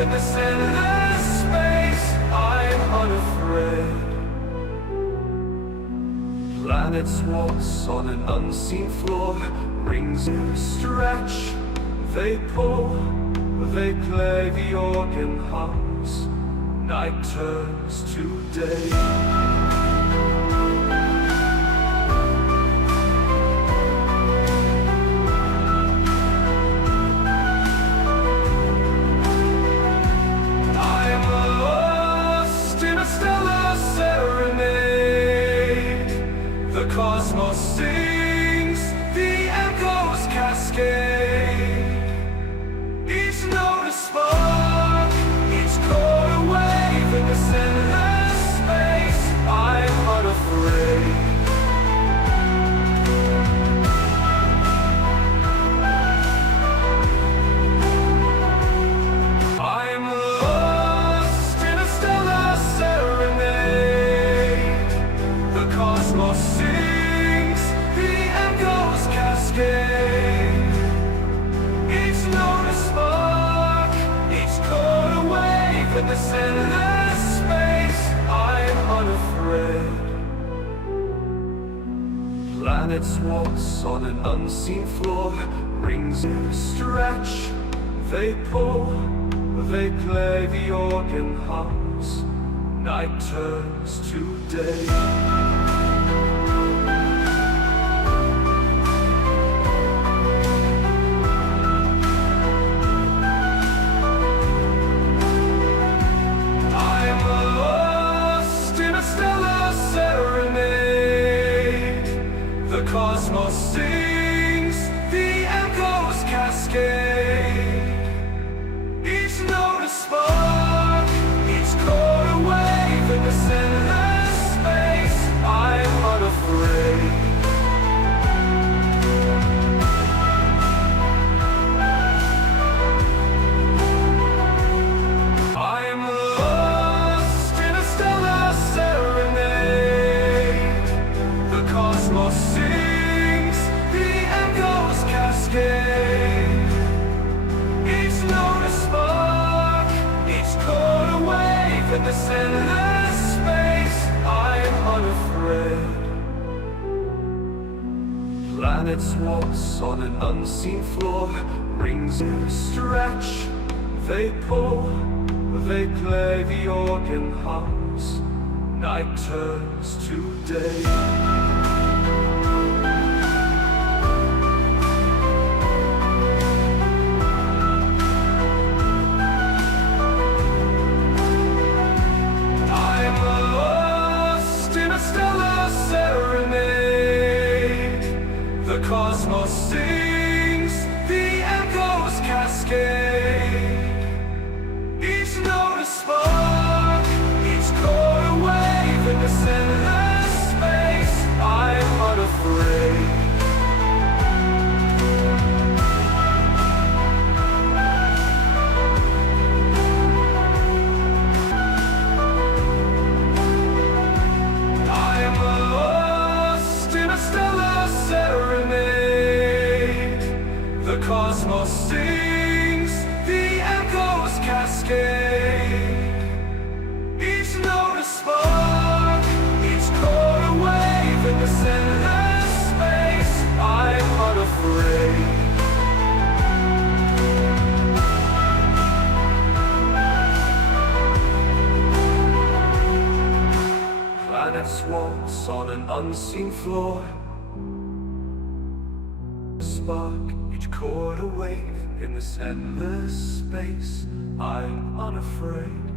in this endless space, I'm unafraid. Planets waltz on an unseen floor, rings stretch, they pull, they play, the organ hums, night turns to day. The cosmos sings, the echoes cascade. Each note a spark, each chord a wave. In this endless space, I'm unafraid. I'm lost in a stellar serenade. The cosmos sings, the echoes cascade. Each note a spark, each chord a wave. In this endless space, I'm unafraid. Planets waltz on an unseen floor, rings stretch, they pull, they play, the organ hums, night turns to day. The cosmos sings, the echoes cascade. Each note a spark, each chord a wave. In this endless space, I'm unafraid. I'm lost in a stellar serenade. The cosmos sings, the echoes cascade. Each note a spark, each chord a wave. In this endless space, I'm unafraid. Planets waltz on an unseen floor, rings stretch, they pull, they play, the organ hums, night turns to day. The cosmos sings, the echoes cascade. Each note a spark, each chord a wave. In this endless space, I'm unafraid. I'm lost in a stellar serenade. The cosmos sings, the echoes cascade. Each note a spark, each chord a wave. In this endless space, I'm unafraid. Planets waltz on an unseen floor, spark, each chord a wave. In this endless space, I'm unafraid.